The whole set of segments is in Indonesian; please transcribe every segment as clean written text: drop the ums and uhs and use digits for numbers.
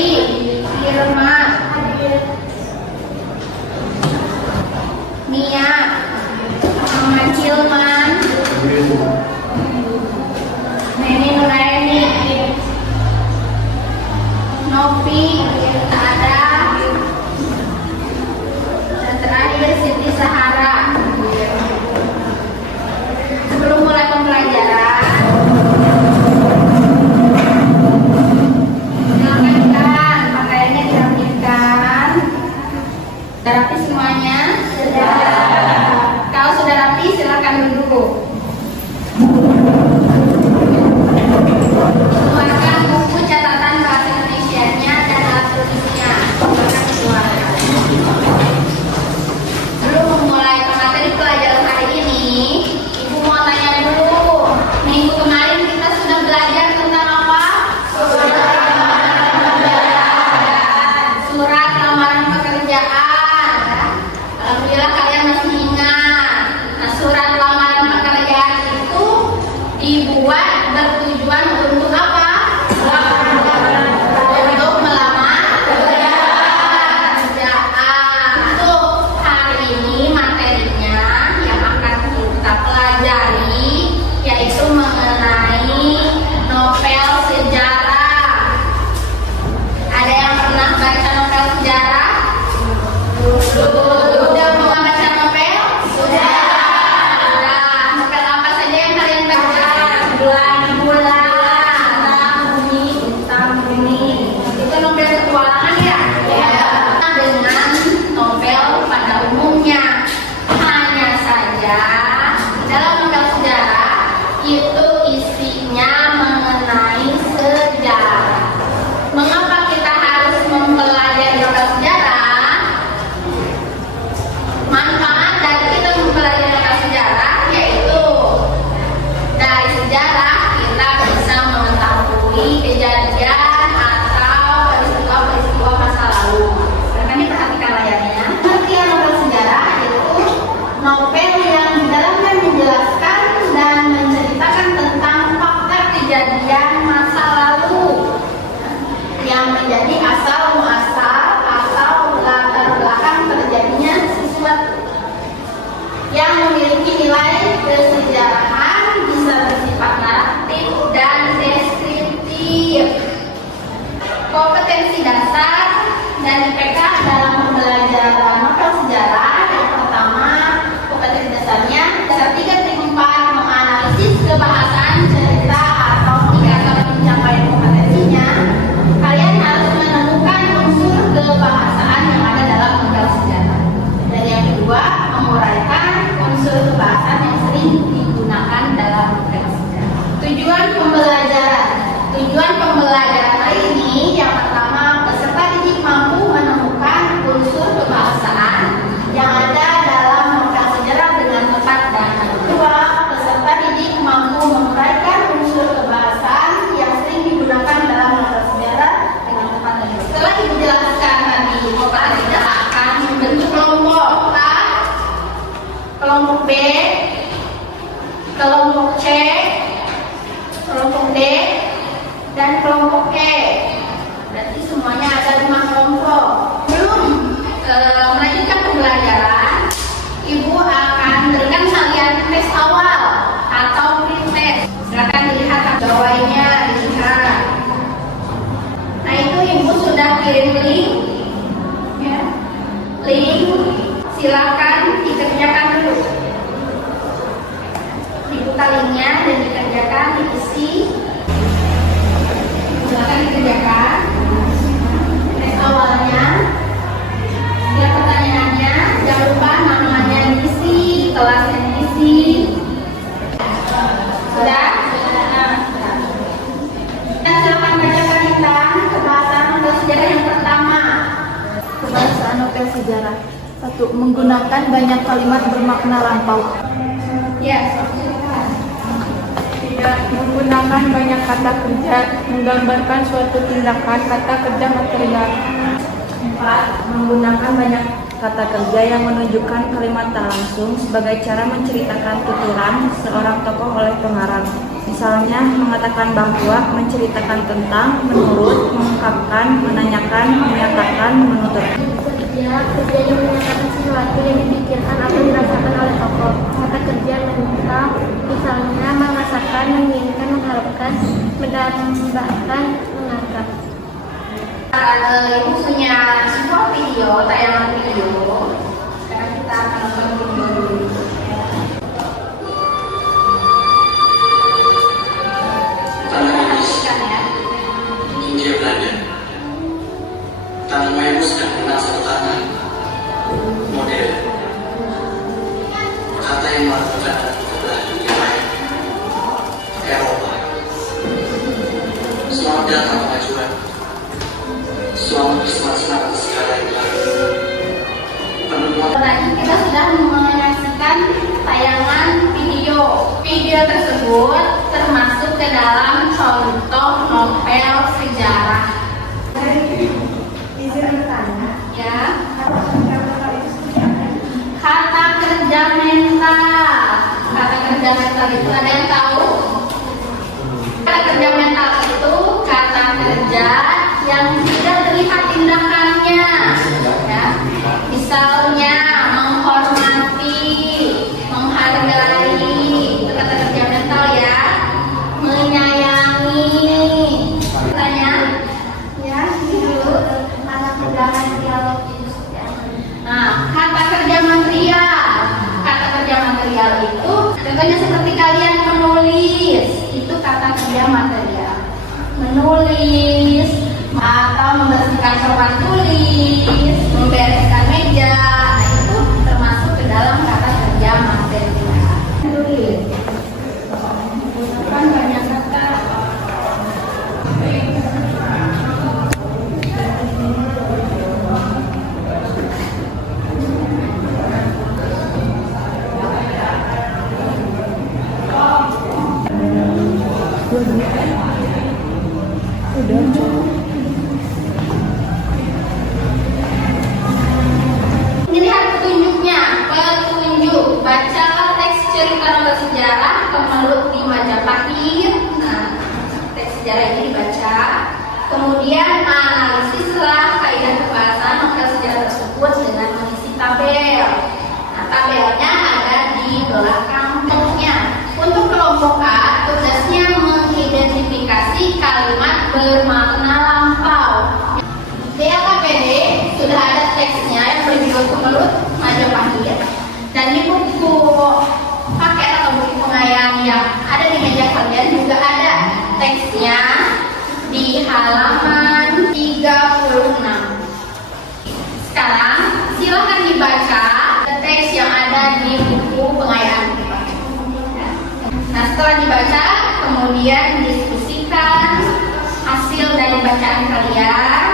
Firly, Irma, Mia, Muhammad Hilman, Neni Nuraini, Novi, Ada, dan terakhir Siti Sahara. Sebelum mulai pembelajaran, silakan pakaiannya dirapikan. Sudah rapi semuanya? Sudah. Kalau sudah rapi, silakan duduk. Keluarkan buku catatan bahasa Indonesianya dan alat tulisnya. Silakan keluarkan. Belum memulai materi pelajaran hari ini, Ibu mau tanya dulu. Minggu kemarin kita sudah belajar tentang apa? Surat lamaran pekerjaan. Alhamdulillah kalian masih ingat. Nah, surat lamaran pekerjaan itu dibuat bertujuan untuk apa? Untuk melamar pekerjaan. Untuk hari ini materinya yang akan kita pelajari yaitu mengenai novel sejarah. Ada yang pernah baca novel sejarah? Sudah pernah baca novel? Sudah. Novel apa saja yang kalian baca? Bulan-bulan, bumi, bintang, bumi. Itu novel petualangan ya? Ya. Dengan novel pada umumnya. Hanya saja dalam novel sejarah itu isinya mengenai sejarah. Mengapa kita harus mempelajari novel sejarah? Manfaat dari kita mempelajari novel sejarah yaitu dari sejarah kita bisa mengetahui kejadian atau peristiwa-peristiwa masa lalu. Karena ini perhatikan layarnya. Pengertian novel sejarah yaitu novel yang di dalamnya menjelaskan dan menceritakan tentang fakta kejadian masa lalu yang menjadi asal muasal atau latar belakang terjadinya sesuatu yang memiliki nilai kesejarahan, bisa bersifat naratif dan deskriptif. Kompetensi dasar dan IPK dalam pembelajaran novel sejarah. Yang pertama, kompetensi dasarnya dasar 3 trik 4 menganalisis kebahasaan cerita atau indikator pencapaian kompetensinya. Kalian harus menemukan unsur kebahasaan yang ada dalam novel sejarah. Dan yang kedua, menguraikan unsur kebahasaan yang sering digunakan dalam novel sejarah. Tujuan pembelajaran. Tujuan pembelajaran hari ini yang pertama, peserta didik mampu menemukan unsur kebahasaan yang ada dalam novel sejarah dengan tepat, dan yang kedua, peserta didik mampu menguraikan unsur kebahasaan yang sering digunakan dalam novel sejarah dengan tepat dan benar. Setelah Ibu jelaskan tadi, Bapak tidak akan membentuk kelompok A, kelompok B, kelompok C, kelompok D, dan kelompok E. Berarti semuanya ada 5 kelompok. Belum melanjutkan pembelajaran, Ibu akan berikan kalian tes awal atau pre-test. Silakan dilihat gawainya, dilihat. Nah, itu Ibu sudah kirim link, ya. Link, silakan dikerjakan dulu. Dibuka linknya dan dikerjakan, diisi. Silakan dikerjakan tes awalnya. Lihat pertanyaannya, jangan lupa namanya diisi, kelasnya diisi. Sudah? Kita silakan bacakan tentang kebahasaan novel sejarah yang pertama. Kebahasaan novel sejarah. 1. Menggunakan banyak kalimat bermakna lampau. Ya. Tidak menggunakan banyak kata kerja menggambarkan suatu tindakan kata kerja material. 4. Menggunakan banyak kata kerja yang menunjukkan kalimat tak langsung sebagai cara menceritakan tuturan seorang tokoh oleh pengarang. Misalnya mengatakan bahwa, menceritakan tentang, menurut, mengungkapkan, menanyakan, menyatakan, menutur. Kerja yang menyatakan sesuatu yang dipikirkan atau dirasakan oleh tokoh. Kata kerja mental, misalnya merasakan, menginginkan, mengharapkan, mendambakan, menganggap. Ibu punya sebuah video, tayangan video. Sekarang kita akan nonton video dulu. Hindia Belanda. Tangan ibu sedang mengenal satu tangan model. Kata yang melakukan sebelah dunia lain, Eropa. Selamat datang kemajuan. Selamat bersemangat atas segala yang lain. Penemuan. Tadi kita sudah menyaksikan tayangan video. Video tersebut termasuk ke dalam contoh novel sejarah. Ya. Kata kerja mental. Kata kerja mental itu ada yang tahu? Kata kerja mental itu kata kerja yang tidak terlihat tindakannya. Ya. Misalnya menghormati, menghargai, itu kata kerja mental ya. Menyayangi. Tanya, ya, dulu anak muda dialog itu. Nah, kata kerja material. Kata kerja material itu contohnya seperti kalian menulis, itu kata kerja material. Menulis atau membersihkan tempat tulis, membereskan meja, nah itu termasuk ke dalam kata kerja material. Tulis. Kan banyak kata. Lihat petunjuknya, petunjuk baca teks cerita novel sejarah Kemelut di Majapahit. Nah, teks sejarah ini dibaca. Kemudian analisislah kaidah pembahasan novel sejarah tersebut dengan mengisi tabel. Nah, tabelnya ada di belakang bukunya. Untuk kelompok A, tugasnya mengidentifikasi kalimat bermakna lampau. Di LKPD sudah ada teksnya yang berjudul Kemelut Majapahit, dan di buku paket atau buku pengayaan yang ada di meja kalian juga ada teksnya di halaman 36. Sekarang silahkan dibaca teks yang ada di buku pengayaan. Nah, setelah dibaca, kemudian diskusikan hasil dari bacaan kalian.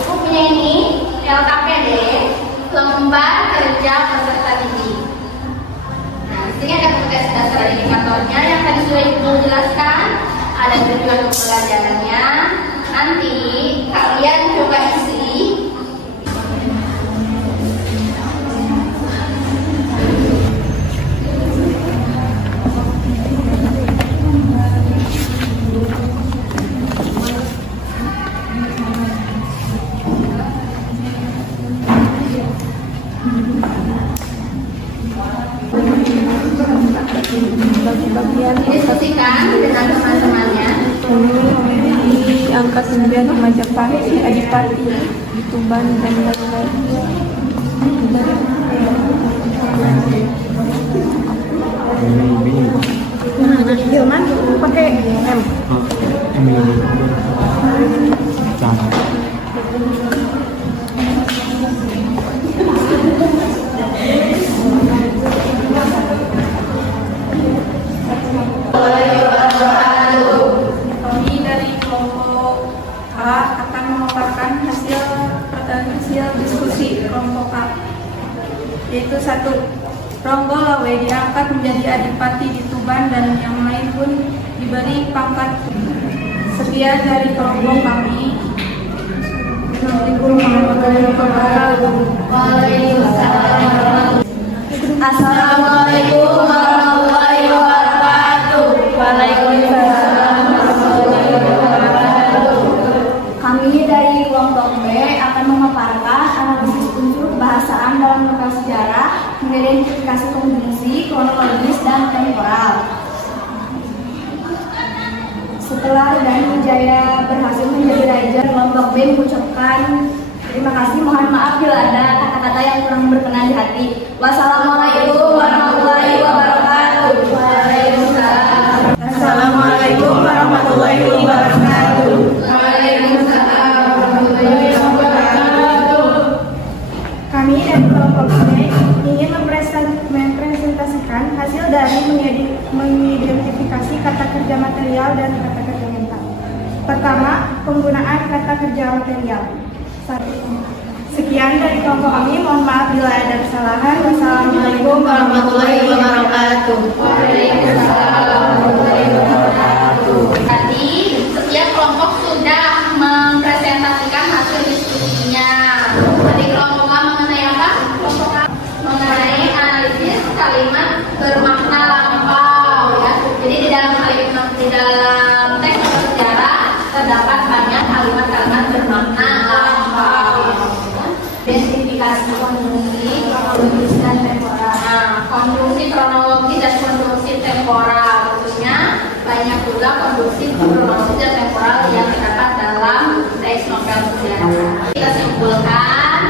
Ibu punya ini LKPD, lembar kerja peserta didik. Nah, di sini ada tugas dasar indikatornya yang tadi sudah Ibu jelaskan. Ada tujuan pembelajarannya. Nanti kalian coba isi. Diskusikan dengan teman-temannya. Di angka 9 di Majapahit, di Adipati, di Tuban dan lain-lain. Hilman pakai M. Kami dari kelompok A akan memaparkan hasil diskusi kelompok A, yaitu 1. Ronggo Lawe diangkat menjadi adipati di Tuban dan yang lain pun diberi pangkat. Sekian dari kelompok kami. Assalamualaikum warahmatullahi wabarakatuh. Setelah Dani Jaya berhasil menjadi raja, kelompok B mengucapkan terima kasih. Mohon maaf bila ada kata-kata yang kurang berkenan di hati. Wassalamualaikum warahmatullahi wabarakatuh. Waalaikumsalam. Assalamualaikum warahmatullahi wabarakatuh. Waalaikumsalam warahmatullahi wabarakatuh. Kami dari kelompok B ingin mempresentasikan hasil dari mengidentifikasi kata kerja material dan kata kerja mental. Pertama, penggunaan kata kerja material. Sekian dari kelompok kami, mohon maaf bila ada kesalahan. Wassalamualaikum warahmatullahi wabarakatuh. Waalaikumsalam warahmatullahi wabarakatuh. Tadi setiap kelompok sudah mempresentasikan hasil diskusinya. Tadi kelompok A mengenai apa? Kelompok A mengenai analisis kalimat bermakna lampau, ya. Jadi di dalam teks sejarah terdapat banyak kalimat-kalimat bermakna lampau. Identifikasi konjungsi, kronologis dan temporal. Nah, konjungsi kronologis dan konjungsi temporal, tentunya banyak juga konjungsi kronologis dan temporal yang terdapat dalam teks novel sejarah. Kita simpulkan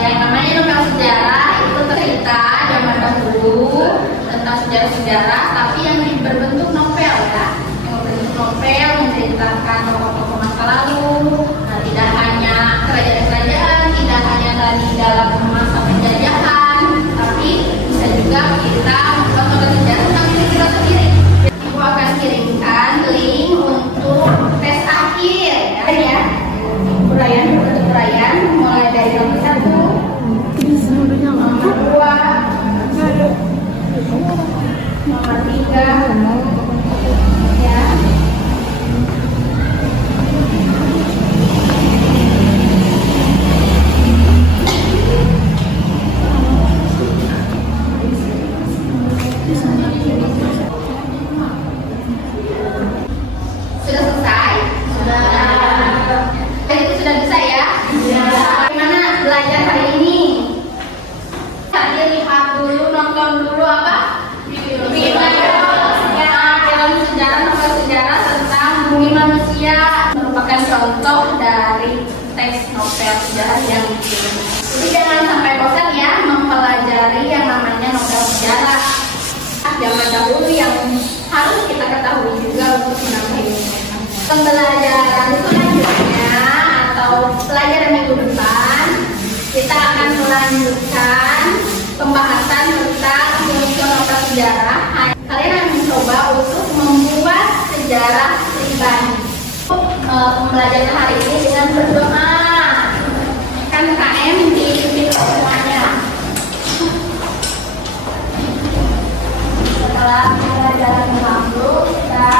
yang namanya novel sejarah itu cerita zaman dahulu tentang sejarah-sejarah, tapi yang berbentuk novel, ya, yang berbentuk novel menceritakan tokoh-tokoh masa lalu. Nah, tidak hanya kerajaan-kerajaan, tidak hanya dari dalam masa penjajahan, tapi bisa juga kita membuat novel sejarah tentang diri kita sendiri. Ibu akan kirimkan link untuk tes akhir, ya. Uraian berbentuk uraian mulai dari nomor 1, nomor 2, nomor 3, ya. Sudah selesai? Sudah. Itu sudah bisa, ya? Bagaimana belajar hari ini? Tadi lihat dulu, nonton dulu apa? Film. Ya, film sejarah, novel sejarah tentang bumi manusia merupakan contoh dari teks novel sejarah yang dipilih. Jadi jangan sampai bosan, ya, mempelajari yang namanya novel sejarah zaman dahulu yang harus kita ketahui juga untuk menangani pembelajaran selanjutnya atau pelajaran minggu depan. Kita akan melanjutkan pembahasan tentang novel sejarah. Kalian akan mencoba untuk membuat sejarah pribadi. Pembelajaran hari ini dengan berdoa. Kan KM di semuanya. Setelah pembelajaran berlalu, kita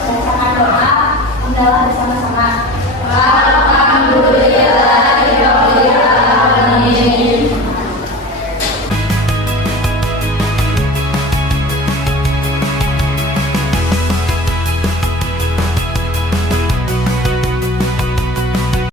bacakan doa, hendaklah bersama-sama.